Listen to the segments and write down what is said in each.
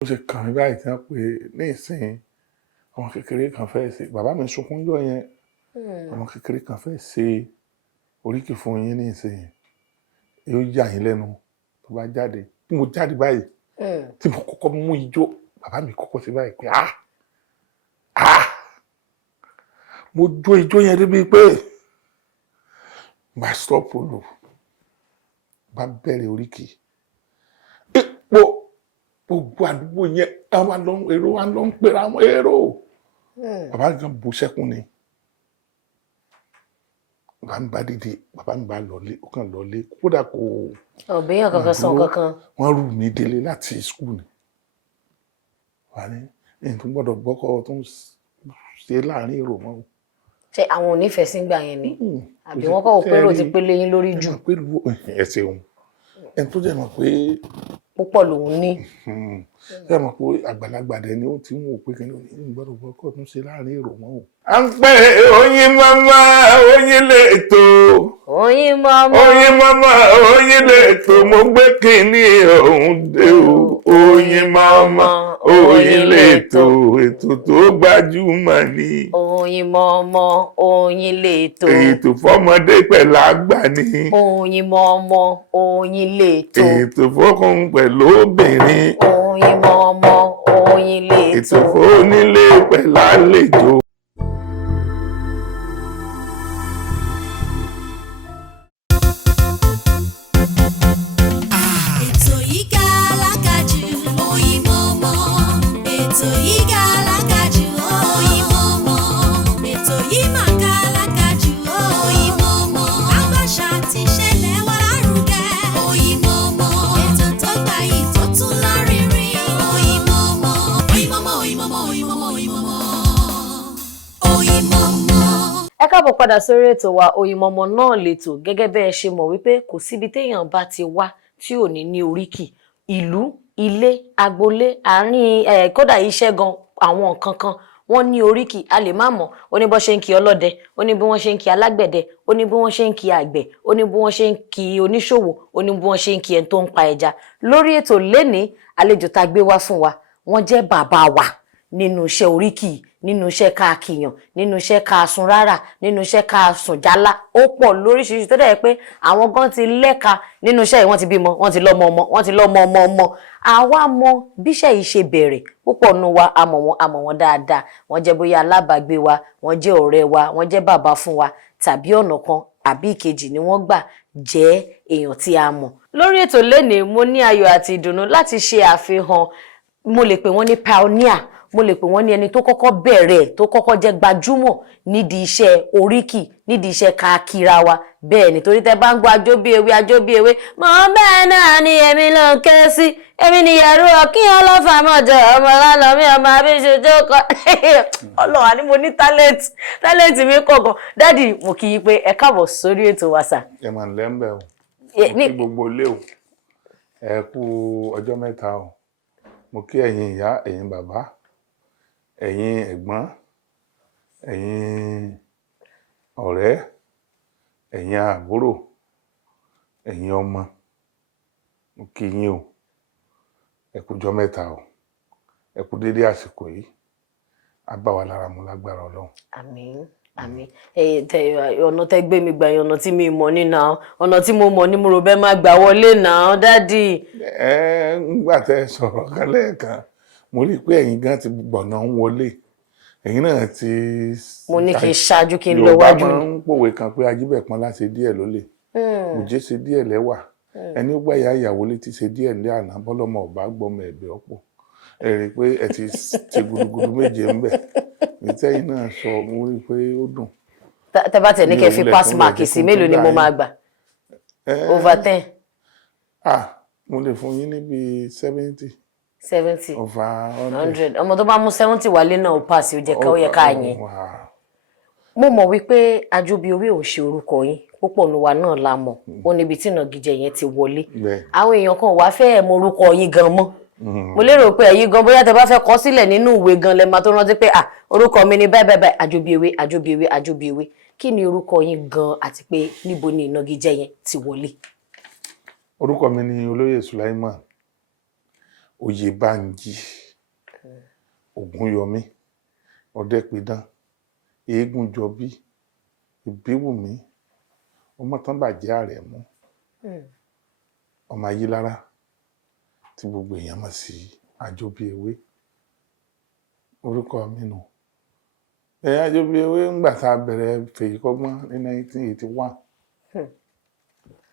ó ṣe kàn mí báyìí tí wọ́n pè ní ìsìn ọmọ kékeré kan fẹ́ ṣe bàbá mi sunkún jọ yẹn ọmọ kékeré kan fẹ́ ṣe oríkì fún yín ní ìsìn yóò yà yín lẹ́nu tó bá jáde tí mo jáde báyìí tí mo kọ́kọ́ mú ijó bàbá mi kọ́kọ́ sí báyìí pé mo jó ijó yẹn débi pé bá stop lò bá bẹ̀rẹ̀ oríkì gbogbo àdúgbò yẹn èrò wa lọ ń pera àwọn èrò bàbá mi kan bú sẹ́kún ni bàbá mi bá dìde bàbá mi bá lọlé ó kàn lọlé kódà kò ọ̀bẹ̀yàn kankan sàn kankan wọ́n rù mí délé láti skul ni wà ní èyí tó gbọ́dọ̀ gbọ́kọ̀ tó ń ṣe láàrin èrò mọ́. ṣé àwọn onífẹ̀ẹ́ sí gbà yẹn ni àbí wọ́n kọ́ òpérò ti pélé yín lórí jù. ẹ ṣeun ẹni tó jẹ́ mọ̀ pé púpọ̀ lòun ní. ṣé ẹ mọ̀ pé àgbàlagbà dẹ̀ ni ó ti ń wò pé kí ni gbọ́dọ̀ gbọ́kọ̀ tó ń ṣe láàrin èrò mọ́ o. à ń pè Oyin Mama Oyin lè tó. Oyin Mama Oyin Mama Oyin lè tó mo gbé kínní ọ̀hún dé o. Oyin Mama Oyin lè tó ètò tó gbajúmọ̀ ni. Oyin Mama Oyin lè tó. ètò fọ́mọdé pẹ̀lú àgbà ni. Oyin Mama Oyin lè tó. ètò fọ́kùnrin pẹ̀lú obìnrin. Oyin Mama Oyin lè tó. ètò fónílé pẹ̀lú àlejò. Ẹ káàbọ̀ padà sórí ètò wa Oyin Mama náà lètò gẹ́gẹ́ bẹ́ẹ̀ ṣe mọ̀ wípé kò síbi téèyàn bá ti wá tí ò ní oríkì ìlú ilé agboolé àárín kódà iṣẹ́ gan àwọn nǹkan kan wọ́n ní oríkì a lè má mọ̀ ó ní bó ṣe ń kí ọlọ́dẹ ó ní bí wọ́n ṣe ń kí alágbẹ̀dẹ ó ní bí wọ́n ṣe ń kí àgbẹ̀ ó ní bí wọ́n ṣe ń kí oníṣòwò ó ní bí wọ́n ṣe ń kí ẹni tó ń pa ẹja lórí ètò lénìí àlejò tá a gbé wá fún wa wọ́n jẹ́ bàbá wa nínú iṣẹ́ oríkì nínú iṣẹ́ ká kìyàn nínú iṣẹ́ ká sun rárá nínú iṣẹ́ ká sùn jálá ó pọ̀ lóríṣiríṣi tó dẹ̀ pé àwọn gan ti lẹ́ka nínú iṣẹ́ yìí wọ́n ti bímọ wọ́n ti lọ́mọ ọmọ wọ́n ti lọ́mọ ọmọ ọmọ àwa mọ bíṣẹ́ yìí ṣe bẹ̀rẹ̀ púpọ̀ nù wa àmọ̀ wọn dáadáa wọ́n jẹ́ bóyá alábàágbé wa wọ́n jẹ́ ọ̀rẹ́ wa wọ́n jẹ́ bàbá fún wa tàbí ọ̀nà kan àbí ìkejì ni wọ́n gbà jẹ́ èèyàn tí a mọ̀. Lórí ètò lénìí mo ní ayọ̀ àti ìdùnnú láti ṣe àfihàn mo lè pè wọ́n ní pioneer mo lè pè wọ́n ní ẹni tó kọ́kọ́ bẹ̀rẹ̀ tó kọ́kọ́ jẹ́ gbajúmọ̀ nídìí iṣẹ́ oríkì nídìí iṣẹ́ káàkiri wa bẹ́ẹ̀ nítorí tẹ́ bá ń gbọ́ Ajobiewe mọ̀ bẹ́ẹ̀ náà ni èmi ló ń ké sí èmi ni yẹ̀rù ọ̀kí ọlọ́fà mọ̀jọ ọmọ lálọ́mí ọmọ abíṣojú kọ́ ọlọ́wà ni mo ní tálẹ́ǹtì mi kọ̀ọ̀kan dádì mo kì í pé ẹ káàbọ̀ sórí ètò wa sà. ẹ mà ń lẹ́ńbẹ̀ o mo kí gbogbo ilé o ẹ kú ọjọ́ mẹ́ta o mo kí ẹ̀yin ìyá ẹ̀yin bàbá ẹ̀yin ẹ̀gbọ́n ẹ̀yin ọ̀rẹ́ ẹ̀yin àbúrò ẹ̀yin ọmọ mo kí yín o ẹ kú ọjọ́ mẹ́ta o ẹ kú dédé àsìkò yìí á bá wa lára mu lágbára Ọlọ́run. Àmín àmín ọ̀nà tẹ́ gbé mi gbà ọ̀nà tí mi mọ̀ ní náà ọ̀nà tí mo mọ̀ ní mo rò bẹ́ẹ̀ máa gbà wọlé náà dádì. Ńgbà tẹ́ sọ̀rọ̀ kan lẹ́ẹ̀kan mo rí i pé ẹ̀yin gan ti gbọ̀nà ń wọlé ẹ̀yin náà ti. mo ní kí n ṣáájú kí n lọ wájú. Yorùbá máa ń pòwe kan pé ajíbẹ̀pọ̀n láti díẹ̀ lólè òjé ṣe díẹ̀ lẹ́wà ẹni ó gbàyà ìyàwó létí ṣe díẹ̀ lé àná bọ́lọ́mọ ọ̀bá gbọ́mọ ẹ̀bẹ̀ ọ̀pọ̀ ẹ rí i pé ẹ ti ṣe gudugudu méje ń bẹ̀ ní tẹ́yìn náà sọ mo rí i pé ó dùn. tẹ́ bá tẹ̀ ní kẹ́ fi pass mark sí mélòó ni mo máa gbà over 10. mo lè fún yín níbi 70. 70 over 100 ọmọ tó bá mú 70 wálé náà ó pass ó jẹ́ ká ó yẹ ká yín. mo mọ̀ wípé Ajobiewe ò ṣe orúkọ yín púpọ̀ nu wa náà la mọ̀ ó níbi tí ìnàgíjẹ yẹn ti wọlé àwọn èèyàn kan wá fẹ́ mọ orúkọ yín gan mọ́ mo lérò pé ẹ̀yin gan bóyá tẹ́ bá fẹ́ kọ sílẹ̀ nínú ìwé gan lẹ máa tó rántí pé orúkọ mi ni báyìí Ajobiewe kí ni orúkọ yín gan àti pé níbo ni ìnàgíjẹ yẹn ti wọlé. orúkọ mi ni olóyè Sulaiman Oyèbánjí, Ògúnyọmí, Ọdẹ́pidán, Eégúnjọbí, Ìbíwùmí, Ọmọ́tánbàjẹ́ Àrẹ̀mú, ọmọ Ayílára tí gbogbo èèyàn mọ̀ sí Ajobiewe. Orúkọ mi nù. Ajobiewe ńgbà tá a bẹ̀rẹ̀ Fèyíkọ́gbọ́n ní 1981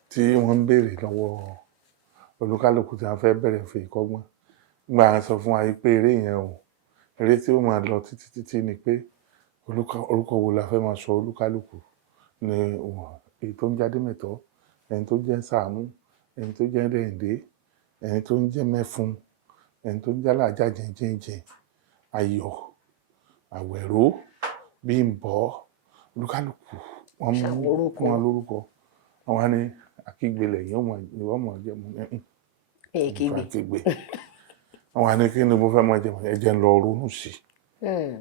tí wọ́n ń béèrè lọ́wọ́ olúkálùkù tí wọ́n fẹ́ bẹ̀rẹ̀ Fèyíkọ́gbọ́n. Gbà sọ fún wa pé eré yẹn o, eré tí ó máa lọ títí ni pé orúkọ wo la fẹ́ máa sọ olúkálùkù ní èyí tó ń jáde mẹ́tọ́, ẹni tó jẹ́ Sàámú, ẹni tó jẹ́ Rẹ̀ǹdé, ẹni tó ń jẹ́ Mẹ́fun, ẹni tó ń jẹ́ Aláàjà Jìnjìnjìn, Ayọ̀, Àwẹ̀ró, Bímbọ́, olúkálùkù wọ́n mú wọn lórúkọ. Wọ́n wá ní Akígbe lẹ́yìn ọmọ jẹ́ mu Akígbe. Wọ́n wá ní kí ni mo fẹ́ máa jẹ ẹ jẹ́ ń lọ ronú sí i.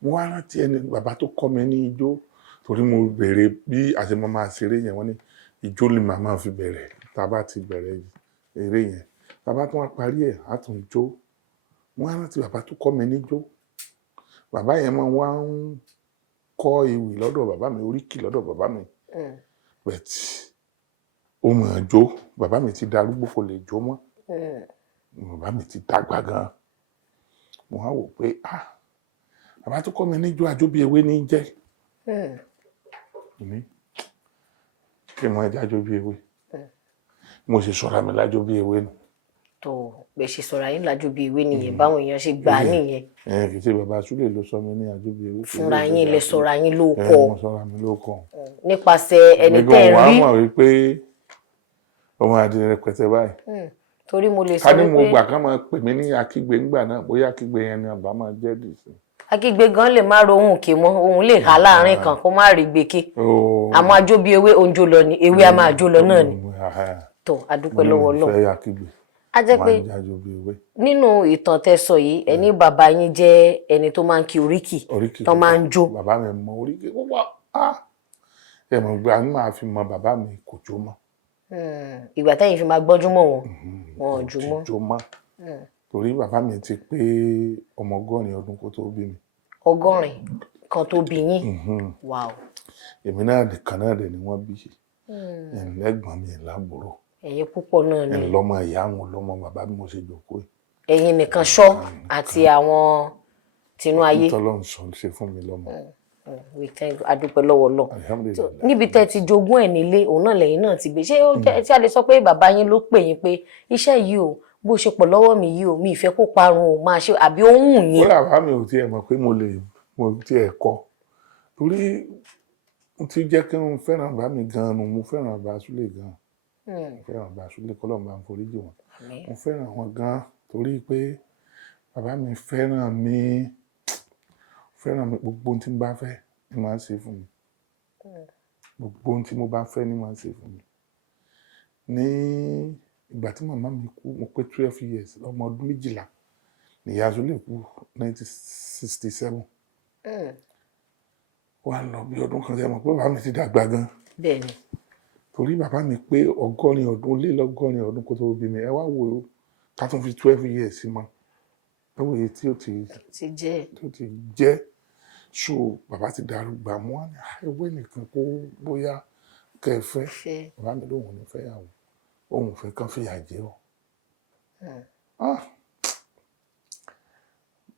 Mo wá rántí ẹni bàbá tó kọ́ mi ní ijó, torí mo bèrè bí àti mo máa ṣeré yẹn, wọ́n ní ijó ni màá máa fi bẹ̀rẹ̀ tá a bá ti bẹ̀rẹ̀ eré yẹn. Bàbá tó wá parí ẹ̀ á tún jó. Mo wá rántí bàbá tó kọ́ mi níjó. Bàbá yẹn máa wá ń kọ́ ewì lọ́dọ̀ bàbá mi, oríkì lọ́dọ̀ bàbá mi. But ó mọ̀ jó. Bàbá mi ti darúgbó kò lè jó mọ́. Bàbá mi ti dàgbà gan. Mo wá wò pé bàbá tó kọ́ mi níjó Ajobiewe ní jẹ́. Kí n mọ ẹja Ajobiewe. Mo sì sọ̀rọ̀ mi l'Ajobiewe nù. Tó bẹ́ẹ̀ ṣe sọ̀rọ̀ yín l'Ajobiewe nìyẹn, báwọn èèyàn ṣe gbà á nìyẹn. Kì í ṣe bàbá Súlè ló sọ mi ní Ajobiewe. Fúnra yín lẹ sọ̀rọ̀ yín ló kọ. Mo sọ̀rọ̀ mi ló kọ. Nípasẹ̀ ẹni tẹ́ ẹ rí. Wọ́n mọ̀ wípé ọmọ adìrẹ rẹpẹtẹ báyìí. Torí mo lè sọ wípé. Ká ní mo wípé gbà kán máa pè mí ní Akígbe ńgbà náà, bóyá Akígbe yẹn ni àbá máa jẹ́ dì sí. Akígbe gan lè má rohùn kè mọ́, òun lè há láàrin kan kó má rí gbèké. Àmọ́ Ajobiewe oúnjẹ lọ ni, ewé a máa jó lọ náà ni. Tó adúpẹ́ lọ́wọ́ Ọlọ́run. Mo fẹ́ Akígbe. A jẹ́ pé nínú ìtàn tẹ́ sọ yìí, ẹni bàbá yín jẹ́ ẹni tó máa ń kí oríkì tó máa ń jó. Bàbá mi mọ oríkì púpọ̀. Ẹ̀mọ̀ gbà ní màá fi mọ bàbá mi kò jó mọ́. Ìgbà tẹ́yìn fi máa gbọ́njú mọ́ wọn ò jó mọ́. Torí bàbá mi ti pé ọmọ 100 ọdún kó tó bí mi. 100 kan tó bí yín. Wow. Èmi náà nìkan náà dẹ̀ ni wọ́n bí. Ẹ̀lẹ́gbọ̀n mi lábúrò. Ẹ̀yin púpọ̀ náà ni. Ẹ̀lọ́mọ ìyá wọn lọ́mọ bàbá bí mo ṣe jókòó. Ẹ̀yin nìkan ṣọ́ àti àwọn tinú ayé. Tọ́lọ́run sọ ṣe fún mi lọ́mọ. Adúpẹ́ lọ́wọ́ Ọlọ́run. Níbi tẹ́ ti jogún ẹ̀ nílé, òun náà lẹ́yìn náà ti gbé. Ṣé tí a lè sọ pé bàbá yín ló pè yín pé iṣẹ́ yìí o, bó ṣe pọ̀ lọ́wọ́ mi yìí o, mi ìfẹ́ kó parun o, máa ṣe àbí ó wù yín? Ó bàbá mi ò tiẹ̀ mọ̀ pé mo tiẹ̀ kọ́. Torí mo ti jẹ́ kí n fẹ́ràn bàbá mi gan-an nù, mo fẹ́ràn bàbá Súlè gan-an. Mo fẹ́ràn bàbá Súlè k'Ọlọ́run bá ń foríjì wọn. Mo fẹ́ràn wọn gan-an torí pé bàbá mi fẹ́ràn mi gbogbo ohun tí mo bá fẹ́ ni máa ń ṣe fún mi. Gbogbo ohun tí mo bá fẹ́ ni máa ń ṣe fún mi. Ní ìgbà tí màmá mi kú, mo pé 12 years, ọmọ ọdún 12 ni ìyá Súlè kú 1967. Wà lọ bí ọdún kan sẹ́yìn mọ̀ pé bàbá mi ti dàgbà gan. Bẹ́ẹ̀ni. Torí bàbá mi pé 100 ọdún, lé lọ́gọ́rin ọdún kó tó bí mi. Ẹ wá wò ó, ká tún fi 12 years sí mọ́. Lọ́wọ́ èyí tí ó ti jẹ́. So bàbá ti darúgbà mọ́ ní ewé nìkan kó bóyá kẹfẹ́. Bàbá mi lóhùn ní fẹ́yàwó. Òun fẹ́ kán fìyà jẹ ọ́.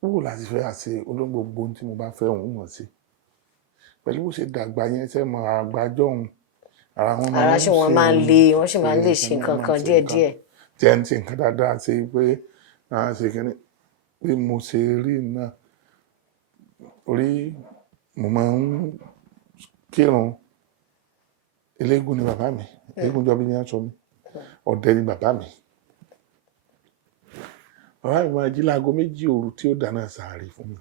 Wúwo láti fẹ́ àti olóngbò tí mo bá fẹ́ òun mọ̀ sí. Pẹ̀lú bó ṣe dàgbà yẹn ṣe mọ àgbájọ́ òun. Ara ṣe wọn máa ń le, wọ́n sì máa ń lè ṣe nǹkan kan díẹ̀díẹ̀. Jẹ́ ń ṣe nǹkan dáadáa ṣe pé ṣe kíní bí mo ṣe rí náà. Orí mo máa ń kírun. Eléégún ni bàbá mi. Eégúnjọbí ni aṣọ mi. Ọdẹ ni bàbá mi. Bàbá mi máa jí láago 2 òru tí ó dáná sàárì fún mi.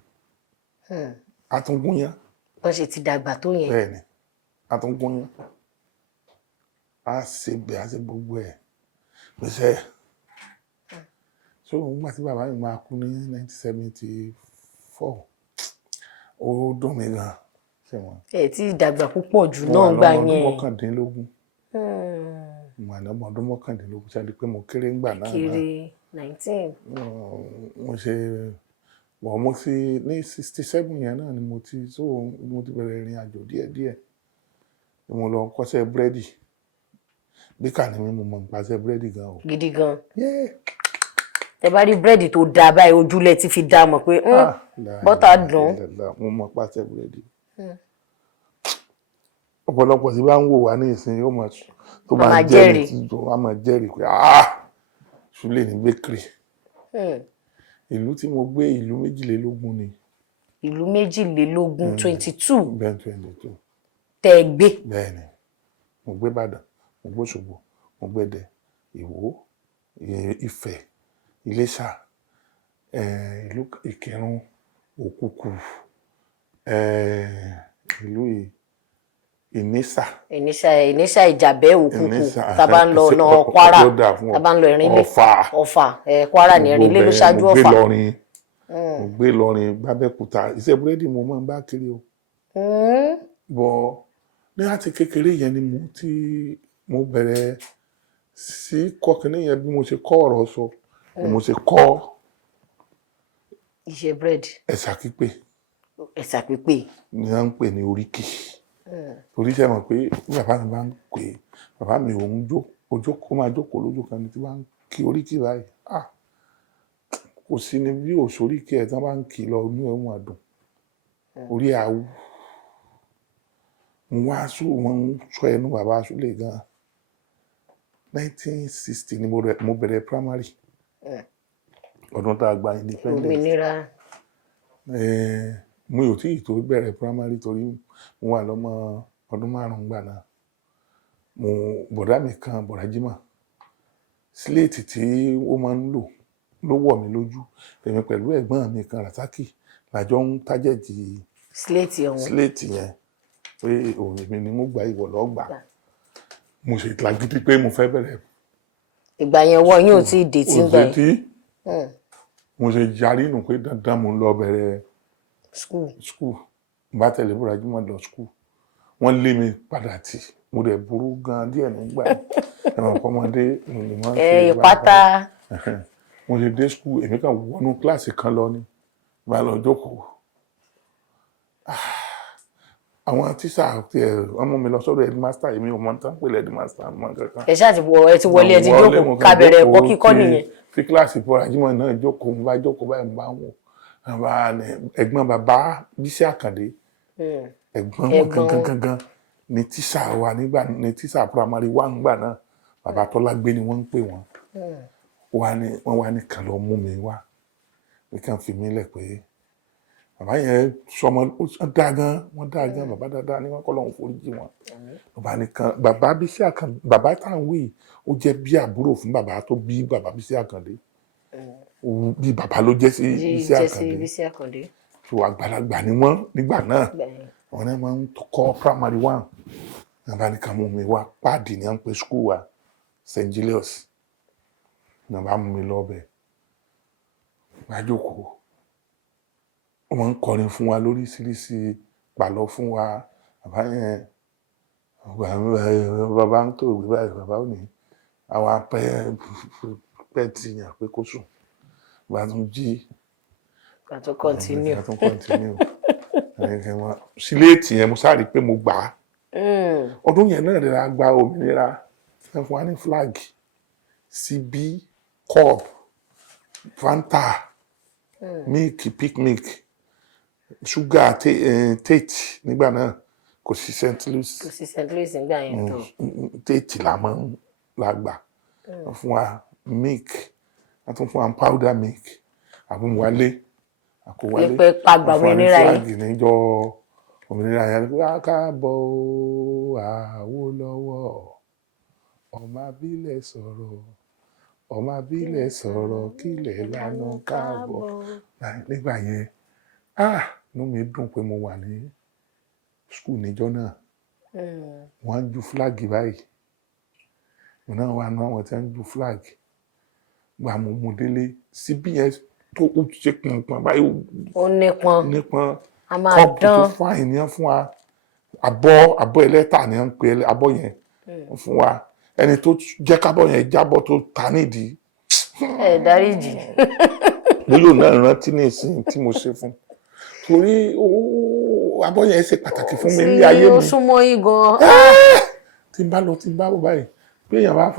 Atúngúnyán. Wọ́n ṣe ti dàgbà tó yẹn. Bẹ́ẹ̀ni, atúngúnyán. A ṣe bẹ̀, a ṣe gbogbo ẹ̀. Pèsè. So nígbà tí bàbá mi máa kú ní 1974, ó dùn mí gan. Ẹ ti dàgbà púpọ̀ jù náà gbà yẹn. Mo wà lọ́mọ ọdún 19. Mo wà lọ́mọ ọdún 19 ṣáà di pé mo kéré ńgbà náà. 19. Mo ṣe wọ́n mo ti ní 67 yẹn náà ni mo ti bẹ̀rẹ̀ ìrìn àjò díẹ̀díẹ̀. Mo lọ kọ́ṣẹ́ búrẹ́dì. Bíkà ni mo mọ̀ nípa ṣẹ́ búrẹ́dì gan o. Gidi gan. Tẹ bá rí búrẹ́dì tó dáa báyìí ojúlẹ̀ ti fi dá mọ̀ pé bọ́tà dùn. Mo mọ̀ pa ṣẹ́ búrẹ́dì. Ọ̀pọ̀lọpọ̀ tí bá ń wò wá ní ìsìn yóò mọ̀ tó máa jẹ́rìí tó máa jẹ́rìí pé Ṣúlẹ̀ ní bakery. Ìlú tí mo gbé ìlú 22 ni. Ìlú 22, 22. Bẹ́ẹ̀ 22. Tẹ́ gbé. Bẹ́ẹ̀ni. Mo gbé Ìbàdàn, mo gbé Òṣogbo, mo gbé Ẹdẹ, Ìwó, Ifẹ̀, Iléṣà, ìlú Ìkìrun, Òkùkù, ìlú Ìnísà. Ìnísà Ìjàbẹ́ Òkùkù. Tá bá ń lọ ọ̀nà Kwara, tá bá ń lọ Ẹ̀rínlé. Ọ̀fà, Kwara ní Ẹ̀rínlé ló ṣáájú Ọ̀fà. Mo gbé Ìlọrin, Gbábẹ́kúta. Iṣẹ́ búrẹ́dì mo máa ń bá kiri o. Bọ̀ ní láti kékeré yẹn ni mo bẹ̀rẹ̀ sí kọ́ kíní yẹn bí mo ṣe kọ́ ọ̀rọ̀ sọ, bí mo ṣe kọ́ iṣẹ́ búrẹ́dì. Ẹ̀sà pípé. Ẹ̀sà pípé. Ni wọ́n ń pè ní oríkì. Torí ṣe mọ̀ pé bàbá mi bá ń pè bàbá mi òun kó máa jókòó lójú kan ní tí bá ń kí oríkì báyìí. Kò sí ni bí òṣòríkì ẹ̀ tí wọ́n bá ń kí lọ inú ẹ̀ wọ́n dùn. Orí àwù. Wọ́n ń sọ ẹnu bàbá Ṣúlẹ̀ gan. 1960 ni mo bẹ̀rẹ̀ primary. Ọdún tá a gba independence. Òmìnira. Mo ò tí ì tó bẹ̀rẹ̀ primary torí mo wà lọ́mọ ọdún 5 gbà náà. Bọ̀dá mi kan, Bọ̀dá Jímọ̀, síléètì tí ó máa ń lò ló wọ̀ mí lójú. Èmi pẹ̀lú ẹ̀gbọ́n mi kan Ràsákì làjọ ń tájẹ̀tì síléètì yẹn pé òun mi ni mo gba ìwọ̀ lọ́gbà. Mo ṣe ìtàgídí pé mo fẹ́ bẹ̀rẹ̀. Ìgbà yẹn wọ́n yóò tí ì dé tí ń gbà yẹn. Mo ṣe yarí nù pé dandan mo ń lọ bẹ̀rẹ̀ school. Bá tẹ̀lé Bọ̀dá Jímọ̀ lọ school. Wọ́n lé mi padà tì. Mo dẹ̀ burú gan díẹ̀ nígbà yẹn. Ẹ̀wọ̀n ọmọdé mo máa ń ṣe ìpátá. Mo ṣe dé school, èmi kan wọnú kíláàsì kan lọ ní. Bá lọ jókòó. Àwọn tíṣà wọ́n mú mi lọ sọ́dọ̀ headmaster, èmi ò mọ̀ tán pé headmaster mọ̀ kankan. Ẹ ṣáà ti wọlé ẹ ti jókòó ká bẹ̀rẹ̀ ẹ̀kọ́ kíkọ́ nìyẹn. Fi kíláàsì Bọ̀dá Jímọ̀ náà jókòó, mo bá jókòó báyìí mo bá ń wò. Ẹ̀gbọ́n bàbá Bísí Àkàndé. Ẹ̀gbọ́n wọn gangan ni tíṣà wa nígbà ní tíṣà primary 1 gbà náà. Bàbá Tọ́lágbé ni wọ́n ń pè wọ́n. Wọ́n wá ní kan lọ mú mi wá. Pé kàn fi mí lẹ̀ pé bàbá yẹn sọmọ wọ́n dá gan bàbá dáadáa ni wọ́n kọ́ lọ́hùn foríjì wọn. Bàbá nìkan bàbá Bísí Àkàndé bàbá táwọn wí ó jẹ́ bí àbúrò fún bàbá tó bí bàbá Bísí Àkàndé. Bí bàbá ló jẹ́ sí Bísí Àkàndé. So àgbàlagbà ni wọ́n nígbà náà. Wọ́n náà máa ń kọ́ primary 1. Bàbá nìkan mú mi wá páàdì ní à ń pe school wa St. Julius. Bàbá mú mi lọ bẹ̀. Bá jókòó. Wọ́n máa ń kọrin fún wa lóríṣiríṣi pàlọ́ fún wa. Bàbá yẹn bàbá ń tó ìwé báyìí bàbá ò ní àwọn pẹ́ ti yàn pé kó sùn. Bá tún jí. Bá tún continue. Síléètì yẹn mo sáré pé mo gbà á. Ọdún yẹn náà rẹ̀ gba òmìnira. Wọ́n fún wa ní flag, CB, cup, Fanta, milk, pick milk, sugar, Tate nígbà náà. Kò sí St. Louis nígbà yẹn tó. Tate la gbà. Wọ́n fún wa milk, wọ́n tún fún wa powder milk. Àbúwálé. Àkówálé. Pé pàgbà òmìnira yìí. Flag níjọ́ òmìnira yẹn pé káàbọ̀ Awólọ́wọ̀. Ọmọ abílẹ̀ sọ̀rọ̀ kílẹ̀ lánà káàbọ̀. Nígbà yẹn inú mi dùn pé mo wà ní school níjọ́ náà. Wọ́n ń ju flag báyìí. Mo náà wà nínú àwọn tí wọ́n ń ju flag. Gba mo mú délé síbí yẹn tó ṣe pọnpọn báyìí. Ó nípọn. A máa dán. Kọ́ọ̀pù tó fáìn ni wọ́n fún wa. Abọ́ ẹlẹ́tà ni wọ́n ń pe abọ́ yẹn. Wọ́n fún wa. Ẹni tó jẹ́ kábọ̀ yẹn jábọ́ tó ta nídìí ẹ dáríjì. bóyá náà rántí ní ìsìn tí mo ṣe fún torí abọ́ yẹn ṣe pàtàkì fún mi ní ayé mi. ó súnmọ́ yín gan. tí n bá lọ tí n bá bọ̀ báyìí bí èèyàn bá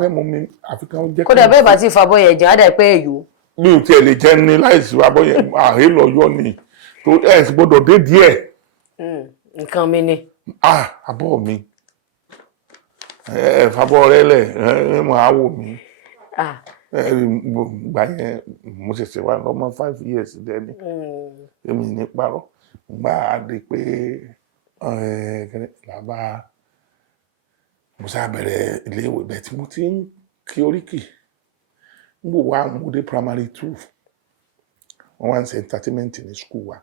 fẹ́ mú mi àfikún jẹ́ kí. kódà bẹ́ẹ̀ bá ti fàbọ̀ yẹn jẹ́ àdá pé ẹ̀yọ́. mi ò tiẹ̀ lè jẹ́ ní láìsí abọ́ yẹn àhé lọ yọ ni tó ẹ̀ sì gbọ́dọ̀ dé díẹ̀. nǹkan mi ni. abọ́ mi fàbọ̀ rẹ lẹ̀ mọ̀ á wò mí. gbà yẹn mo ṣẹ̀ṣẹ̀ wà lọ́mọ 5 years dẹ́ni èmi ní parọ́ gbà á di pé làbá mo sá bẹ̀rẹ̀ ilé ìwé bẹ́ẹ̀ tí mo ti ń kí oríkì ń bò wá mo dé primary 2 wọ́n wá ń ṣe entertainment ní school wa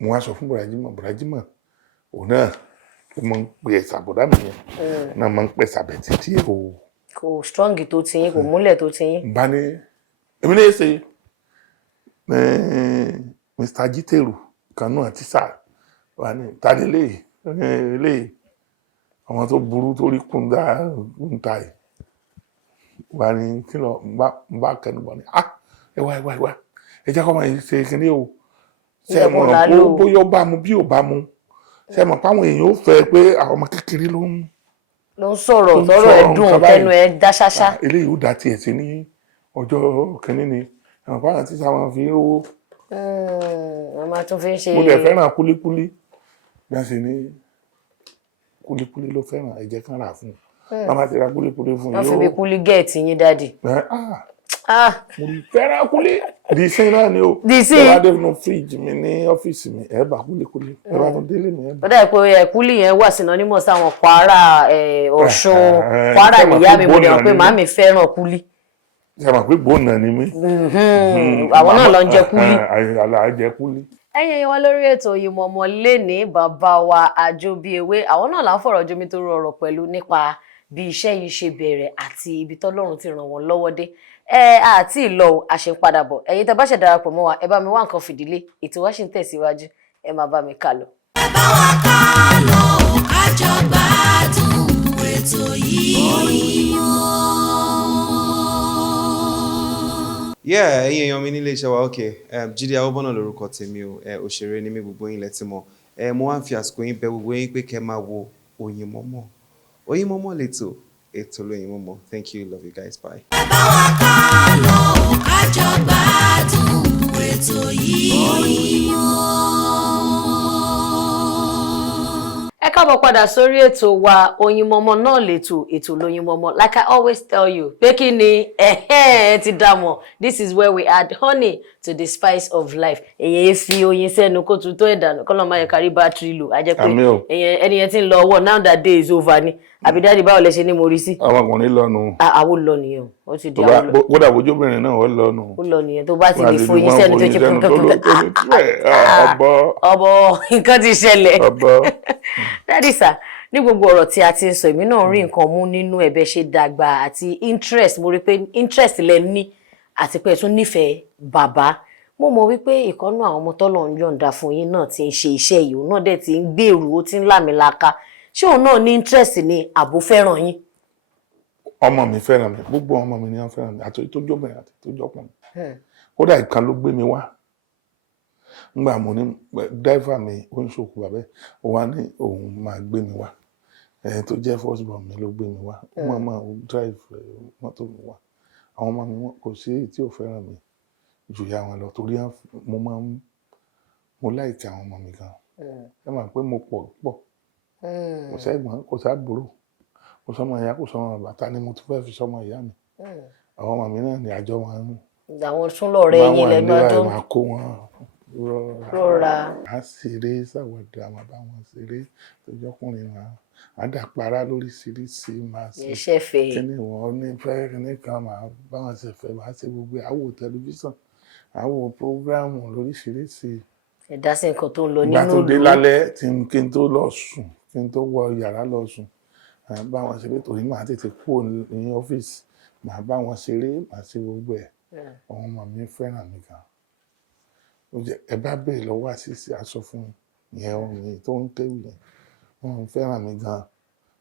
mo wá sọ fún bùrájímọ̀ òun náà ó máa ń pè ẹ̀sà bọ̀dá mi yẹn náà máa ń pè ẹ̀sà bẹ̀ títí kò strong tó ti yín kò múlẹ̀ tó ti yín. bá ní èmi ní ṣe Mr. Jiteru kanú àti sáà wà ní tani eléyìí àwọn tó burú tó rí kúndà ń ta yìí wà ní kí lọ bá kẹnubọ ní ẹwà ẹ jẹ́ kọ́ máa ṣe kíní o ṣe mọ̀ bóyá ó bá mu bí ò bá mu ṣe mọ̀ páwọn èèyàn ó fẹ́ pé àwọn ọmọ kékeré ló ń sọ̀rọ̀ tọ́rọ̀ ẹ̀ dùn tẹnu ẹ̀ dá ṣáṣá. eléyìí ó dá tiẹ̀ sí ní ọjọ́ kìíní ni àwọn fáwọn tí sáwọn fi rówó. wọ́n máa tún fi ń ṣe. mo dẹ̀ fẹ́ràn kúlíkúlí bí wọ́n ṣe ní kúlíkúlí ló fẹ́ràn ẹ jẹ́ kán rà fún un wọ́n máa ti ra kúlíkúlí fún un. wọ́n fi bí kúlí gẹ̀ẹ́tì yín dáàdì. mo fẹ́ràn kúlí dìísín náà ni o. dìísín. ẹ bá dé nínú fíríjì mi ní ọ́fíìsì mi ẹ bá kúlíkúlí ẹ bá tún délé mi ẹ bá. ó dà pé kúlí yẹn wà synonymous sáwọn Kwara Ọ̀ṣun Kwara nìyá mi mo dẹ̀ mọ̀ pé màmí fẹ́ràn kúlí. ṣe mọ̀ pé gbóná ni mí. àwọn náà lọ ń jẹ kúlí. àlà jẹ kúlí. ẹ̀yin wa lórí ètò Oyinmomo lénìí bàbá wa Ajobiewe àwọn náà là ń fọ̀rọ̀ jomi tó rọrọ̀ pẹ̀lú nípa bí iṣẹ́ yìí ṣe bẹ̀rẹ̀ àti ibi tọ́lọ́run ti ràn wọ́n lọ́wọ́ dé. àti ìlọ àṣepadàbọ̀ ẹ̀yin tẹ́ bá ṣe darapọ̀ mọ́ wa ẹ bá mi wá nǹkan fìdílé ètò wa ṣì ń tẹ̀síwájú ẹ máa bá mi kà lọ. ẹ bá wa ká lọ ká jọ gbádùn ètò yìí. ẹ̀yin èèyàn mi nílé iṣẹ́ wa okay Jídé Awóbọ́nà lórúkọ tèmi o òṣèré ni mí gbogbo yín lẹ ti mọ̀ mo wá ń fi àsìkò yín bẹ̀ gbogbo yín pé kẹ́ máa wo Oyinmomo lẹ́tọ̀ ètò l'Oyinmomo. Thank you, love you guys, bye. ẹ bá wa ká lọ ká jọ gbádùn ètò yìí. ẹ káàbọ̀ padà sórí ètò wa Oyinmomo náà ètò l'Oyinmomo. Like I always tell you pé kí ni ẹ ti dá mọ̀ this is where we add honey to the spice of life. èyàn fi oyin sẹ́nu kó tún tó ẹ̀dànù kọ́nà máa yẹ kárí bátìrì lò á jẹ́ pé ẹni yẹn ti ń lọ ọwọ́ now that day is over ni àbí dáàdi báwo lẹ ṣe ní mo rí sí. ọmọkùnrin lọ́nu. àwo lọ nìyẹn ó ti di àwọn lọ. kódà bójóbìnrin náà ó lọ́nu. ó lọ nìyẹn tó bá ti lè foyin sẹ́nu tó ṣe ọbọ nǹkan ti ṣẹlẹ̀. dáàdi sà ní gbogbo ọ̀rọ̀ tí a ti ń sọ èmi náà rí nǹkan mú nínú ẹ̀bẹ̀ ṣe dàgbà àti interest mo rí pé interest lẹ ní àti pé ẹ tún nífẹ̀ẹ́ bàbá mo mọ̀ wípé ìkọ́nú àwọn ọmọ tọ́lọ̀ ń yọ̀ǹda fún yín náà ti ń ṣe iṣẹ́ yìí òun náà dẹ̀ ti ń gbèrú ó ti ń làmìlaka ṣé òun náà ní interest ni àbò fẹ́ràn yín. ọmọ mi fẹ́ràn mi gbogbo ọmọ mi ni wọ́n fẹ́ràn mi àti tó jóbìnrin àti tó jọkùnrin kódà ìkan ló gbé mi wá ngbà mo ní dáìfà mi ó ń ṣòkò bàbá ó wá ní òun máa gbé mi wá tó jẹ́ first born mi ló gbé mi wá ó máa drive mọ́tò mi wá àwọn ọmọ mi kò sí èyí tí ò fẹ́ràn mi jù ya wọn lọ torí mo láìkí àwọn ọmọ mi gan ẹ máa pé mo pọ̀ kò sẹ́gbọ̀n kò sábúrò kò sọmọ ìyá kò sọmọ bàtà ni mo tún fẹ́ fi sọmọ ìyá mi àwọn ọmọ mi náà ní àjọ wọn ń àwọn tún lọ rẹ yín lẹ́nu ọdún máa kó wọn rọra á ṣeré ṣàwọ̀dà máa bá wọn ṣeré tójọ́kùnrin wọn á dàpárá lóríṣiríṣi máa ṣe kíni wọn ní fẹ́ kíní kan máa bá wọn ṣe fẹ́ máa ṣe gbogbo àwò tẹlifíṣàn àwò prógráàmù lóríṣiríṣi. ẹ̀dá sí nǹkan tó ń lọ nínú ìgbà tó dé lálẹ́ kí n tó lọ sùn kí n tó wọ yàrá lọ sùn bá wọn ṣeré torí màá tètè kúrò ní ọ́fíìsì màá bá wọn ṣeré màá ṣe gbogbo ẹ̀ àwọn ọmọ mi fẹ́ràn mi gan ẹ bá bèèrè lọ́wọ́ àṣìṣe aṣọ fún mi ìyẹn ohun yìí tó ń kéwì yẹn wọn fẹ́ràn mi gan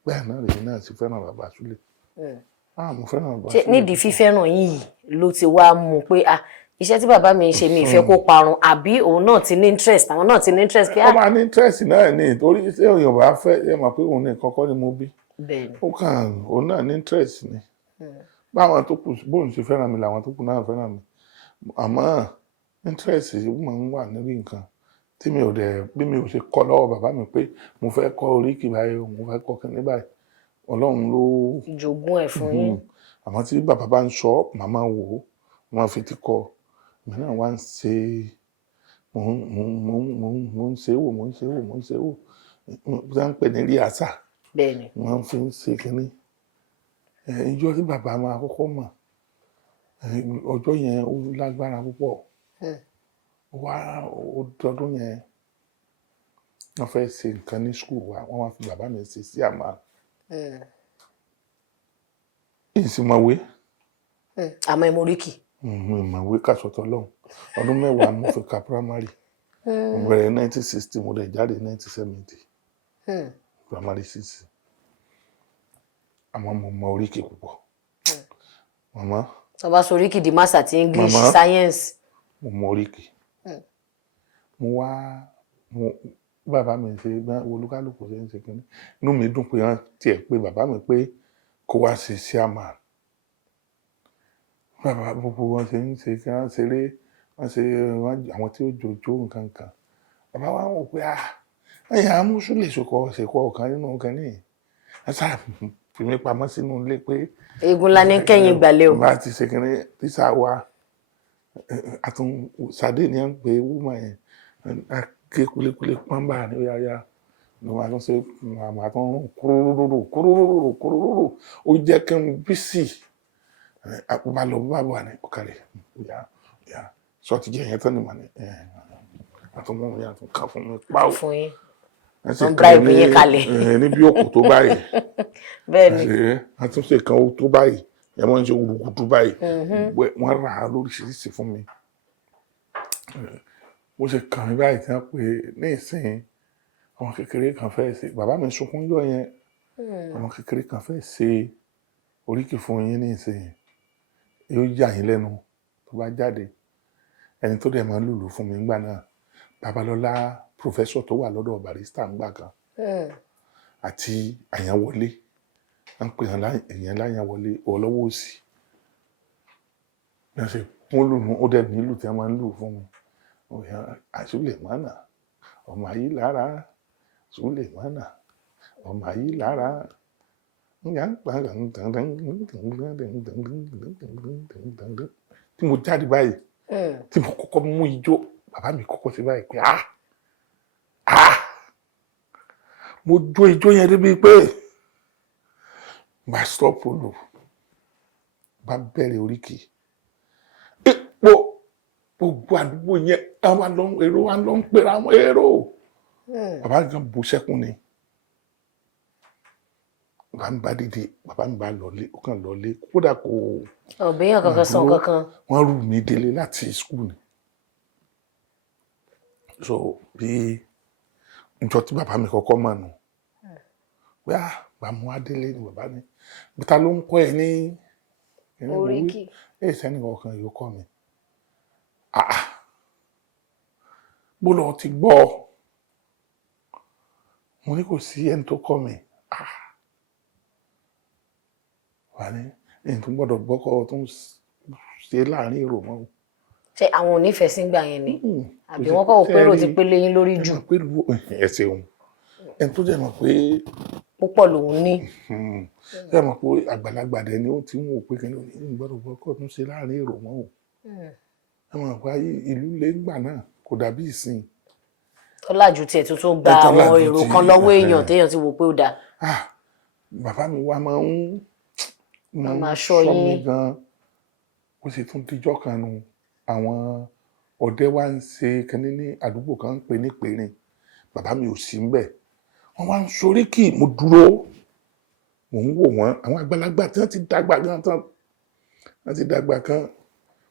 bẹ́ẹ̀ náà lèmi náà sì fẹ́ràn bàbá Súlè Mo fẹ́ràn bá ṣé nídìí fífẹ́ràn yìí ló ti wá mú pé iṣẹ́ tí bàbá mi ń ṣe mi ìfẹ́ kó parun àbí òun náà ti ní interest àwọn náà ti ní interest pé ó máa ní interest náà ní torí tí èèyàn bá fẹ́ ẹ mọ̀ pé òun ní kọ́kọ́ ni mo bí ó kàn òun náà ní interest ni báwọn tó kù bóun ṣe fẹ́ràn mi làwọn tó kù náà fẹ́ràn mi àmọ́ interest máa ń wà níbi nǹkan tí mi ò dẹ̀ bí mi ò ṣe kọ́ lọ́wọ́ bàbá mi pé mo fẹ́ kọ́ oríkì báyìí mo fẹ́ kọ́ kíní báyìí Ọlọ́run ló jogún ẹ̀ fún yín. Àmọ́ tí bàbá bá ń sọ màmá wò ó máa fi ti kọ́ mi náà wá ń ṣe mo ń ṣe wò mo ń ṣe wò mo ń ṣe wò bí wọ́n ń pè ní ríásà wọ́n fi ń ṣe kínní ìjọ tí bàbá máa kọ́kọ́ mọ̀ ọjọ́ yẹn ó lágbára púpọ̀ wá ọdún yẹn wọ́n fẹ́ ṣe nǹkan ní skul wa wọ́n wá fi bàbá mi ṣe sí àmà ìsìnmọ̀wé àmọ́ ìmọ̀ríkì ìmọ̀wé kàṣọ̀tọ̀ lọ́hùn ọdún mẹ́wàá mo fi ka primary mo bẹ̀rẹ̀ 1960 mo dẹ̀ jáde 1970 primary 6 àmọ́ mo mọ oríkì púpọ̀ màmá tó bá sọ oríkì di maths àti English science mo mọ oríkì bàbá mi ṣe olúkálùkù ṣe ń ṣe kínní inú mi dùn pé wọ́n tiẹ̀ pé bàbá mi pé kó wá ṣe chairman bàbá gbogbo wọn ṣe ń ṣe kí wọ́n ṣeré wọ́n ṣe àwọn tí ó jòjó nǹkan kan bàbá wa wò pé ẹ̀yìn amúṣú lè ṣèkọ ọ̀kan nínú nǹkan nìyí ẹ sáà fi mí pamọ́ sínú ilé pé eégún ńlá ní kẹ́yìn ìgbàlẹ̀ o bá ti ṣe kínní tíṣà wa àtún sàdé ni à ń pè wúmọ yẹn ké kulékulé pọ́nbà ní yáyá ni wọ́n á tún ṣe àwọn àtún kúrúrúrú ó jẹ́ kí n bí sí àpòbá lọ bá wà ní ọ̀kàrẹ̀ ìyá sọ́ọ̀tì jẹ́ ìyẹn tán ni mà ní àtúnmọ̀ ìyá tún ká fún mi pàó fún yín wọ́n bá ìbí yín kalẹ̀ níbi òkú tó báyìí bẹ́ẹ̀ ni àtúnṣe kan ó tó báyìí ẹ wọ́n ń ṣe gbùgbùdù báyìí wọ́n rà á lóríṣiríṣi fún mi mo ṣe kàn mí báyìí tí wọ́n pè ní ìsìn ọmọ kékeré kan fẹ́ ṣe bàbá mi sunkún jọ yẹn ọmọ kékeré kan fẹ́ ṣe oríkì fún yín ní ìsìn yóò yà yín lẹ́nu tó bá jáde ẹni tó dẹ̀ máa ń lùlù fún mi ńgbà náà Babalọ́lá pòfẹ́sọ̀ tó wà lọ́dọ̀ barista ńgbà kan àti Àyànwọlé wọ́n pè èèyàn láyànwọlé ọlọ́wọ́ òsì bí wọ́n ṣe kún lùnú ó dẹ̀ nílù tí wọ́n máa ń lù fún mi Sulemana ọmọ ayé lára Sulemana ọmọ ayé lára tí mo jáde báyìí tí mo kọ́kọ́ mú ijó bàbá mi kọ́kọ́ sí báyìí pé mo jó ijó yẹn débi pé bá stop lò bá bẹ̀rẹ̀ oríkì gbogbo àdúgbò yẹn èrò wa lọ ń pera àwọn èrò bàbá kan bú sẹ́kún ni bàbá mi bá dìde bàbá mi bá lọlé ó kàn lọlé kódà kò ọ̀bẹ̀yàn kankan sọ kankan wọ́n rù mí délé láti skul ni so bí njọ tí bàbá mi kọ́kọ́ mọ̀ nù pé bàmú adélé ni bàbá ní bíta ló ń kọ́ ẹ ní oríkì sẹ́ni ọkàn yóò kọ́ mi bó lọ ti gbọ́ mo ní kò sí ẹni tó kọ́ mi wà ní ẹni tó gbọ́dọ̀ gbọ́kọ́ tó ń ṣe láàrin èrò mọ́ ṣe àwọn onífẹ̀ẹ́ sí gbà yẹn ni àbí wọ́n kọ́ òpérò ti pélé yín lórí jù ẹsẹ̀ òun ẹni tó jẹ́ mọ̀ pé púpọ̀ lòun ní jẹ́ mọ̀ pé àgbàlagbà dẹ̀ ni ó ti ń wò pé kí ni gbọ́dọ̀ gbọ́kọ́ tó ń ṣe láàrin èrò mọ́ ẹ mọ̀ pé ìlú lè gbà náà kò dàbí ìsìn tọ́lájú tiẹ̀ tuntun gba àwọn èrò kan lọ́wọ́ èèyàn téèyàn ti wò pé ó dáa bàbá mi wá máa ń ṣọ́ mi gan ó sì tún dijọ́ kan nu àwọn ọdẹ wa ń ṣe kínní ní àdúgbò kan ń pè ní Pèrìn bàbá mi ò sí ńbẹ̀ wọ́n wá ń soríkì mo dúró mò ń wò wọ́n àwọn àgbàlagbà tí wọ́n ti dàgbà gan tán wọ́n ti dàgbà kan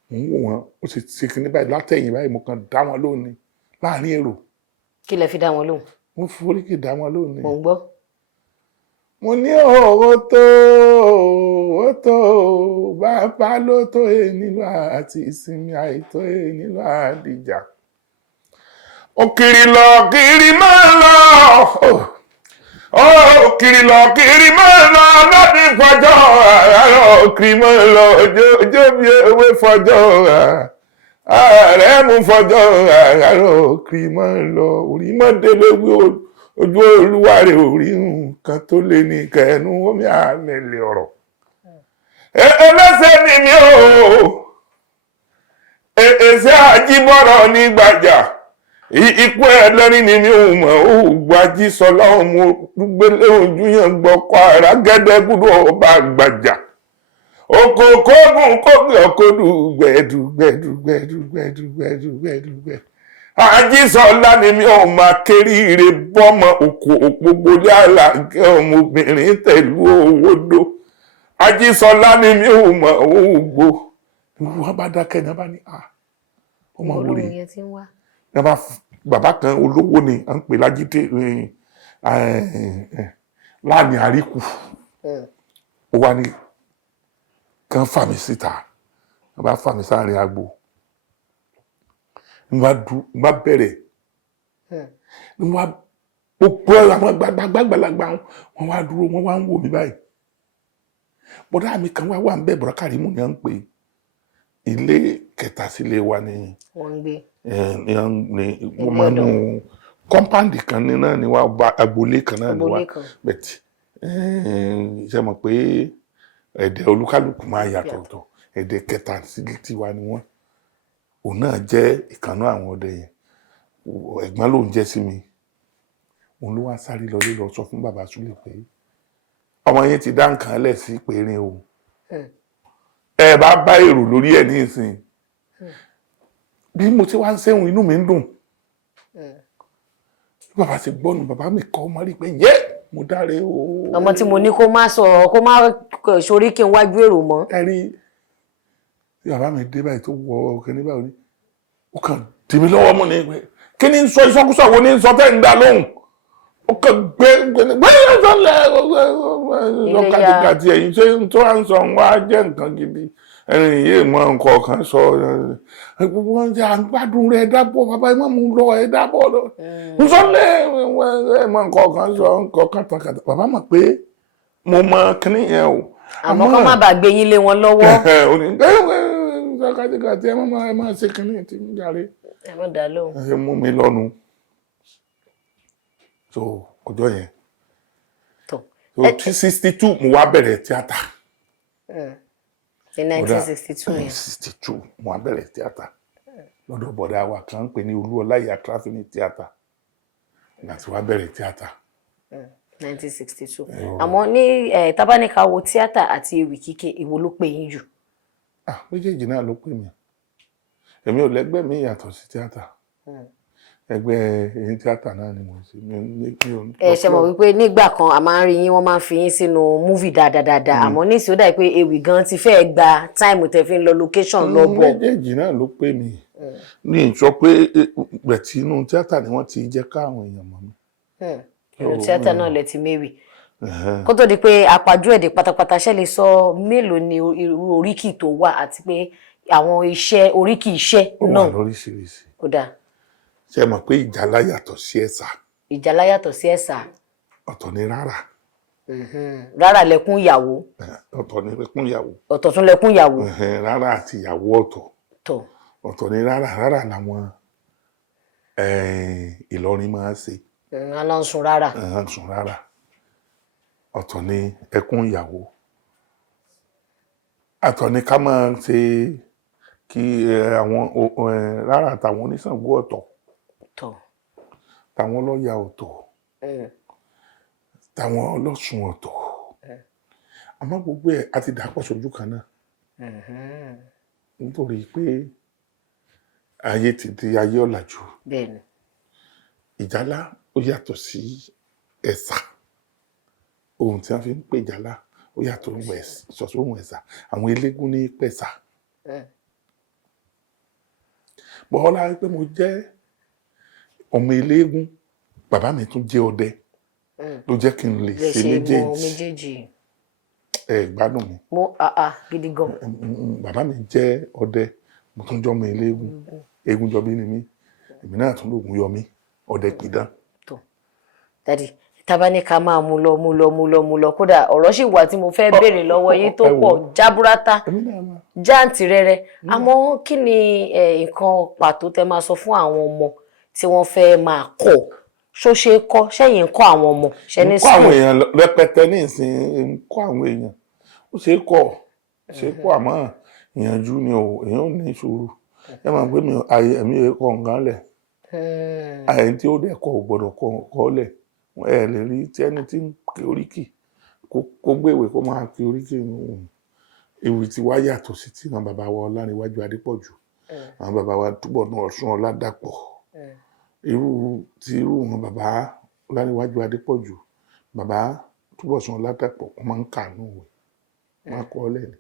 mò ń wò wọ́n ó sì ṣe kínní báyìí látẹ̀yìn báyìí mo kàn dá wọn lóhùn ni láàrin èrò. kí lẹ fi dá wọn lóhùn. mo foríkì dá wọn lóhùn ni. mò ń gbọ́. mo ní ọ̀rọ̀ tó ó tó bàbá ló tó nílò àti ìsinmi àìtó nílò àdìjà. Òkìrì lọ kiri máa lọ kiri lọ kiri máa lọ lọ́dún fọjọ́ kiri máa lọ ọjọ́ bí ewé fọjọ́ ààrẹ mú fọjọ́ àárọ̀ kiri máa lọ orí mọ́délé wí ojú olúwa rẹ̀ orí nǹkan tó lé ní kẹnu omi àmẹ́lẹ̀ ọ̀rọ̀. Ẹlẹ́sẹ̀ ni mi ò èsì àjíbọ̀rọ̀ ní gbàjà ikú ẹlẹ́rìn ni mi ò mọ̀ ó gbají sọlá ọmọ gbélé ojú yẹn gbọ́kọ̀ ara gẹ́dẹ́gúdú ọba gbàjà oko kóògùn kóògùn ọkọdù gbẹdùgbẹdùgbẹdùgbẹdùgbẹdùgbẹdùgbẹ àjísọlá ni mi ò máa kéríire bọ́mọ òkò òpópó lé àlàgé ọmọbìnrin tẹ̀lú owódó àjísọlá ni mi ò mọ̀ òun gbó wọ́n bá dákẹ́ ní abá ní ọmọ wòlé bàbá kan olówó ni à ń pè lájídé láàrin àríkù ó wá ní kan fà mí síta wọ́n bá fà mí sáàrin agbo ní wá bẹ̀rẹ̀ ní wá gbogbo àwọn gbàgbàgbàlagbà wọn wá dúró wọn wá ń wò mí báyìí bọ́dá mi kan wá ń bẹ̀ bọ́dá Kàrímù ni à ń pè ilé kẹta sílé wa ni wọ́n ń gbé wọ́n máa ń mú kọ́mpáǹdì kan ní náà ni wá agboolé kan náà ni wá bẹ̀tì ṣe mọ̀ pé ẹ̀dẹ̀ olúkálùkù máa yàtọ̀ ọ̀tọ̀ ẹ̀dẹ̀ kẹta sílé tiwa ni wọ́n òun náà jẹ́ ìkànnú àwọn ọdẹ yẹn ẹ̀gbọ́n ló ń jẹ́ sí mi òun ló wá sáré lọ sọ fún bàbá Súlè pé ọmọ yẹn ti dá nǹkan lẹ̀ sí péré o ẹ bá bá èrò lórí ẹ̀ ní ìsìn bí mo ti wá ń sẹ́wọ̀n inú mi ń dùn bàbá ti gbọ́nu bàbá mi kọ́ ọmọ rí pé yẹ mo dáre o. ọmọ tí mo ní kó má sọ̀rọ̀ kó má sórí kí n wájú èrò mọ́. ẹ rí tí bàbá mi dé báyìí tó wọ ọkẹ ní báyìí ó kàn dì mí lọ́wọ́ mú ni pé kí ni sọ ìsọkúsọ wo ni sọ tẹ́ ń dá lóhùn ó kàn gbé ọkàdìkàdì ẹ̀yìn ṣé tó à ń sọ wá jẹ́ nǹkan gidi ẹni yìí mọ nǹkan kan sọ gbogbo wọn jẹ àgbàdùn rẹ dábọ̀ bàbá ẹ má mú lọ ẹ dábọ̀ lọ nsọlẹ ẹ mọ nǹkan kan sọ nǹkan kàtàkàtà bàbá mọ̀ pé mo mọ kíní yẹn o. àmọ́ kọ́ má bàa gbé yín lé wọn lọ́wọ́. kàtàkàtà ẹ má ṣe kíní tí ń jàre. ẹ má dá lóhùn. ẹ mú mi lọ́nu so ọjọ́ yẹn so 62 mo wá bẹ̀rẹ̀ tíátà. In 1962 yẹn. 1962 mo wá bẹ̀rẹ̀ tíátà lọ́dọ̀ bọ̀dá wa kan ń pè ní Olúọláyà Traffic Theatre láti wá bẹ̀rẹ̀ tíátà. 1962 àmọ́ ní tábánikà wo tíátà àti ewì kíké èwo ló pè yín jù. méjèèjì náà ló pè mí èmi ò lẹ́gbẹ́ mi yàtọ̀ sí tíátà ẹgbẹ́ èyí tíátà náà ni mo ṣe ẹ ṣe mọ̀ wípé nígbà kan a máa ń rí yín wọ́n máa ń fi yín sínú múvì dáadáa àmọ́ ní ìsìn ó dà pé ewì gan ti fẹ́ gba táìmù tẹ́ fi ń lọ location lọ bọ̀. méjèèjì náà ló pè mí ní ìsọ pé bẹ̀tì inú tíátà ni wọ́n ti jẹ́ káwọn èèyàn mọ̀ mí. inú tíátà náà lẹ ti méwì kó tó di pé àpàjù èdè pátápátá ṣe lè sọ mélòó ni irú oríkì tó wà àti pé àwọn iṣẹ́ oríkì iṣẹ́ náà. ó wà lóríṣiríṣi. ó dáa. ṣe mọ̀ pé ìjálá yàtọ̀ sí ẹ̀sà. ìjálá yàtọ̀ sí ẹ̀sà. ọ̀tọ̀ ni rárá. rárá lẹkún ìyàwó. ọ̀tọ̀ ni lẹkún ìyàwó. ọ̀tọ̀ tún lẹkún ìyàwó. rárá àti ìyàwó ọ̀tọ̀. ọ̀tọ̀ ni rárá làwọn Ìlọrin máa ń ṣe. aláǹsùn rárá. aláǹsùn rárá. ọ̀tọ̀ ni ẹkún ìyàwó. ọ̀tọ̀ ni ká máa ṣe kí àwọn rárá àtàwọn oníṣàngó ọ̀tọ̀ tàwọn ọlọ́ya ọ̀tọ̀ tàwọn ọlọ́sùn ọ̀tọ̀ àmọ́ gbogbo ẹ̀ a ti dàpọ̀ sójú kan náà nítorí pé ayé ti di ayé ọ̀làjú ìjálá ó yàtọ̀ sí ẹ̀sà ohun tí wọ́n fi ń pè jálá ó yàtọ̀ sọ̀sọ̀ ohun ẹ̀sà àwọn eléégún ní pẹ̀sà. bọ́lá pé mo jẹ́ ọmọ eléégún bàbá mi tún jẹ́ ọdẹ ló jẹ́ kí n lè ṣe méjèèjì gbádùn mi. Mo gidi gan. Bàbá mi jẹ́ ọdẹ, mo tún jọmọ eléégún, eégún jọbí ni mí, èmi náà tún lóògùn yọ mí, ọdẹ pidán. Tó dádì tábà ní ká máa mú lọ kódà ọ̀rọ̀ sì wà tí mo fẹ́ béèrè lọ́wọ́ yín tó pọ̀ jábúrátá jáǹtìrẹrẹ àmọ́ kí ni nǹkan pàtó tẹ máa sọ fún àwọn ọmọ tí wọ́n fẹ́ máa kọ́ ṣó ṣe é kọ́ sẹ́yìn ń kọ́ àwọn ọmọ ṣe ní sùn. ń kọ́ àwọn èèyàn rẹpẹtẹ ní ìsìn ń kọ́ àwọn èèyàn ó ṣe é kọ́ àmọ́ ìyànjú ni èèyàn ò ní sùúrù ẹ máa gbé mi ẹ̀mí ẹ̀kọ́ nǹkan lẹ̀ àyè tí ó dẹ̀ kọ́ ò gbọ́dọ̀ kọ́ lẹ̀ ẹ lè rí tí ẹni tí ń ké oríkì kó gbéwèé kó máa ké oríkì ewì tí wá yàtọ̀ sí tí àwọn bàbá wa Ọláníwájú Adépọ̀jù àwọn bàbá wa Túbọ̀sún Ọládàpọ̀ irú wọn bàbá Ọláníwájú Adépọ̀jù bàbá Túbọ̀sún Ọládàpọ̀ wọ́n máa ń kàánú wẹ̀ wọ́n á kọ́ lẹ̀ ni.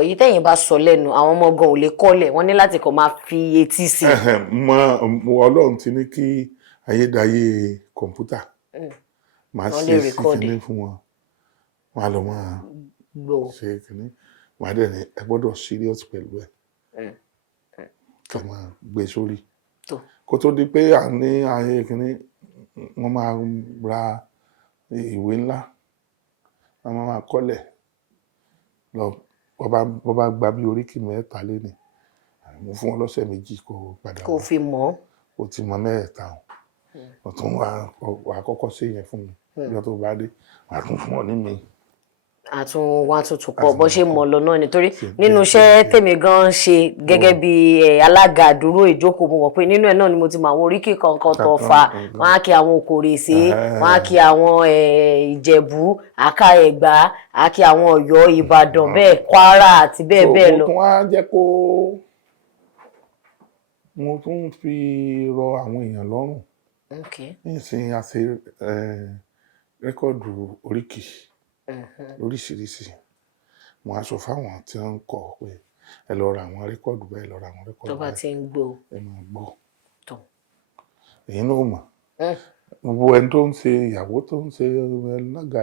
Èyí tẹ́yìn bá sọ lẹ́nu àwọn ọmọ gan ò lè kọ́lẹ̀ wọ́n ní láti kọ́ máa fi etí sí i. Ọlọ́run ti ní kí ayédáyé kọ̀ǹpútà máa ṣe sí kinní fún wọn wọn á lọ máa ṣe kinní wọn á dẹ̀ ní ẹ gbọ́dọ̀ serious pẹ̀lú ẹ̀ kí wọ́n máa gbé sórí kó tó di pé à ní ayé kinní wọ́n máa ra ìwé ńlá wọ́n máa kọ́lẹ̀ lọ bọ́ bá gba bí oríkì mẹ́ta lé ní mo fún wọn lọ́sẹ̀ méjì kó padà kó fi mọ̀ ó ti mọ mẹ́ẹ̀ta o tún wà kọ́kọ́ sí yẹn fún mi bí wọ́n tó bá dé wà tún fún ọ ní mi. Wọ́n tuntun kọ bó ṣe mọ̀ lọ náà nítorí nínú iṣẹ́ tèmi gan ṣe gẹ́gẹ́ bí alága àdúró ìjókòó mo mọ̀ pé nínú ẹ̀ náà ni mo ti mọ àwọn oríkì kankan tó fa wọ́n á kí àwọn Òkòrèsé wọ́n á kí àwọn Ìjẹ̀bú Àká Ẹ̀gbá á kí àwọn Ọ̀yọ́ Ìbàdàn bẹ́ẹ̀ Kwara àti bẹ́ẹ̀ bẹ́ẹ̀ lọ. mo tún wá jẹ́ kó mo tún fi rọ àwọn èèyàn lọ́rùn nísìnyí a ṣe rẹ́kọ̀dù oríkì lóríṣiríṣi wọn á sọ fáwọn tí wọ́n ń kọ pé ẹ lọ ra àwọn rẹ́kọ̀dù bẹ́ẹ̀ lọ ra àwọn rẹ́kọ̀dù bẹ́ẹ̀ tó bá ti ń gbọ́ ẹ máa gbọ́ èyí náà mọ̀ gbogbo ẹni tó ń ṣe ìyàwó tó ń ṣe alága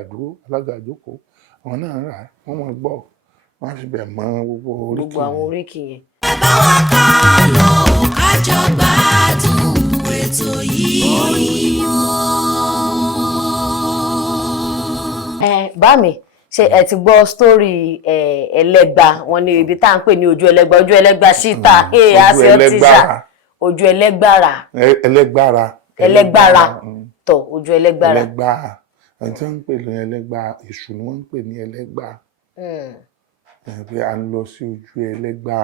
ìjókòó àwọn náà rà wọ́n máa gbọ́ wọ́n á fi bẹ̀ mọ gbogbo àwọn oríkì yẹn. ẹ bá wa ká lọ ká jọ gbádùn ètò yìí. Bá mi ṣe ẹ ti gbọ́ sítórì ẹlẹ́gba wọn ní ibi tá à ń pè ní ojú ẹlẹ́gba síta àṣẹ ọtíṣà ojú ẹlẹ́gbára tọ ojú ẹlẹ́gbára. ẹlẹ́gbà ẹni tí wọ́n ń pè ní ẹlẹ́gbà èṣù ni wọ́n ń pè ní ẹlẹ́gbà pé à ń lọ sí ojú ẹlẹ́gbà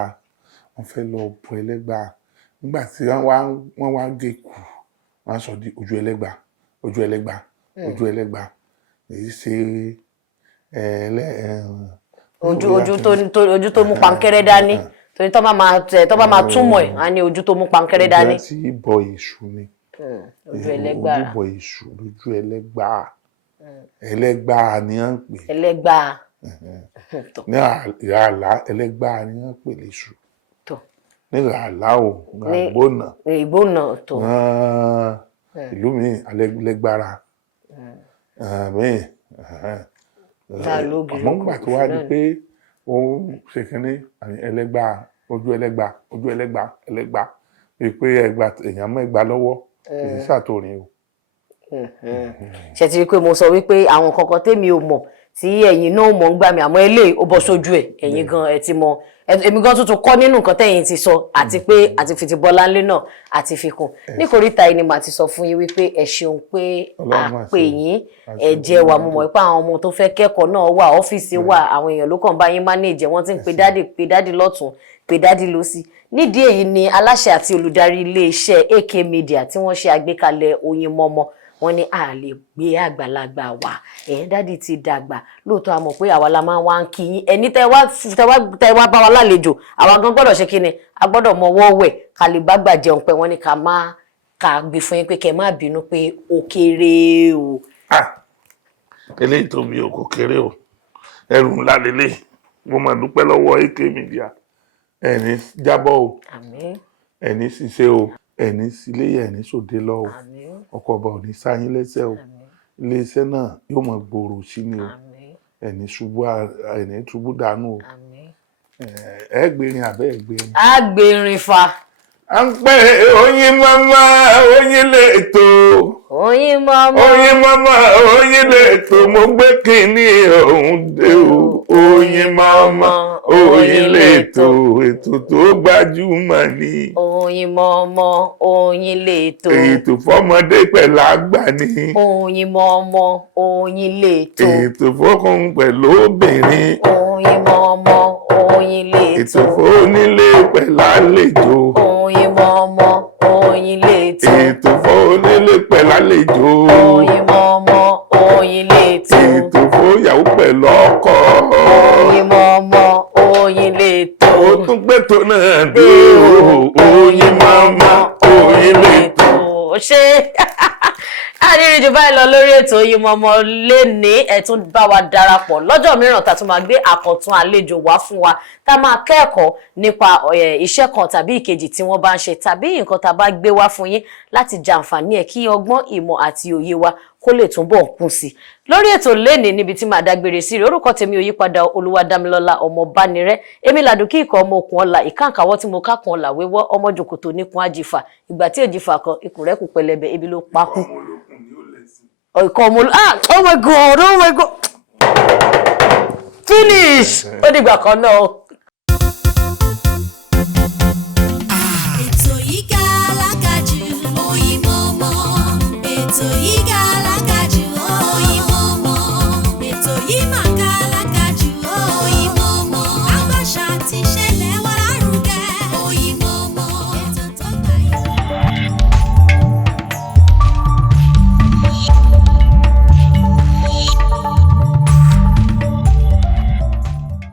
wọ́n fẹ́ lọ bọ ẹlẹ́gbà nígbà tí wọ́n wá gé kù wọ́n sọ di ojú ẹlẹ́gbà èyí ṣe ojú tó mú pankẹ́rẹ́ dání torí tó bá máa túmọ̀ ẹ̀ á ní ojú tó mú pankẹ́rẹ́ dání. ìgbà tí bọ èṣù ni ojú ẹlẹ́gbàá ojúbọ èṣù lójú ẹlẹ́gbàá ni wọ́n ń pè. ẹlẹ́gbàá ní ìhà àlá ẹlẹ́gbàá ni wọ́n ń pè léṣù ní ìhà àlá o ìgbónà tó ìlú mi alẹ́gbára àmọ́ nígbà tó wá di pé ó ń ṣe kínní ojú ẹlẹ́gbàá bíi pé èèyàn mọ́ ẹgbàá lọ́wọ́ èyí ṣàtòrìn o. ṣe ti rí i pé mo sọ wípé àwọn kankan tèmi ò mọ̀ tí ẹ̀yin náà mọ̀ ń gbà mí àmọ́ eléyìí ó bọ́ sójú ẹ̀ ẹ̀yin gan ẹ̀ ti mọ̀ èmi gan tuntun kọ́ nínú nǹkan tẹ̀yin ti sọ àti pé àti fi ti Bọ́láńlé náà àti fi kún nítoríta yìí ni màá ti sọ fún yín wípé ẹ ṣeun pé àpè yín ẹ jẹ́ wa mo mọ̀ pé àwọn ọmọ tó fẹ́ kẹ́kọ̀ọ́ náà wà ọ́fíìsì wà àwọn èèyàn ló kàn bá yín mánéèjì wọ́n ti ń pe dádì lọ́tún pe dádì lọ́sì nídìí èyí ni aláṣẹ àti olùdarí iléeṣẹ́ AK Media tí wọ́n ṣe àgbékalẹ̀ Oyinmomo wọ́n ní a lè gbé àgbàlagbà wá dádì ti dàgbà lóòótọ́ a mọ̀ pé àwa la máa wá ń kí yín ẹni tẹ́ wá bá wa lálejò àwa gan gbọ́dọ̀ ṣe kí ni a gbọ́dọ̀ mọwọ́ wẹ̀ ká lè bá gbà jẹun pé wọ́n ní ká gbé fún yín pé kẹ́ má bínú pé ó kéré o. eléyìí tó bí o kò kéré o ẹrù ńlá lélẹ̀ mo máa dúpẹ́ lọ́wọ́ AK Media ẹni jábọ́ o ẹni ṣiṣẹ́ o ẹni sílé ẹni sòdé lọ o ọkọ̀ ọba ò ní sáyín lẹ́sẹ̀ o iléeṣẹ́ náà yóò máa gbòòrò sí ni o ẹni ṣubú dànù o. Àmín. Ẹ gbèrin àbẹ́ ẹ gbèrin. A gbèrin fa. À ń pè Oyin Mama Oyin lètò. Oyin Mama. Oyin Mama Oyin lètò mo gbé kínní ọ̀hún dé o. Oyin Mama Oyin lètò ètò tó gbajúmọ̀ ni. Oyin Mama Oyin lètò. Ètò fọ́mọdé pẹ̀lú àgbà ni. Oyin Mama Oyin lètò. Ètò fọ́kùnrin pẹ̀lú obìnrin. Oyin Mama Oyin lètò. Ètò fónílé pẹ̀lú àlejò. Oyin Mama Oyin lètò. Ètò fónílé pẹ̀lú àlejò. Oyin Mama Oyin lètò. Ètò fóyàwó pẹ̀lú ọkọ. Oyin Mama Oyin lètò. Ó tún gbẹ́tò náà dé o. Oyin Mama Oyin lètò. Ṣé àrírí jù báyìí lọ lórí ètò Oyin Mama lénìí ẹ tún bá wa darapọ̀ lọ́jọ́ mìíràn tá tún máa gbé àkọ̀tun àlejò wá fún wa tá máa kẹ́kọ̀ọ́ nípa iṣẹ́ kan tàbí ìkejì tí wọ́n bá ń ṣe tàbí nǹkan tá bá gbé wá fún yín láti jàǹfààní ẹ̀ kí ọgbọ́n ìmọ̀ àti òye wa kó lè túnbọ̀ kún sí lórí ètò lénìí níbi tí màá dágbére sí orúkọ tèmi ò yípadà Olúwadámilọ́lá ọmọ Bánirẹ́ èmi làdùkí ikọ̀ ọmọ okùn ọ̀la ìkàǹkàwọ́ tí mo kákan ọ̀la wéwọ́ ọmọ jòkòtò níkun àjìfà ìgbà tí èjìfà kan ikùn rẹ̀ kù pẹlẹbẹ ebi ló pakú. Oh my God, finish ó dìgbà kan náà.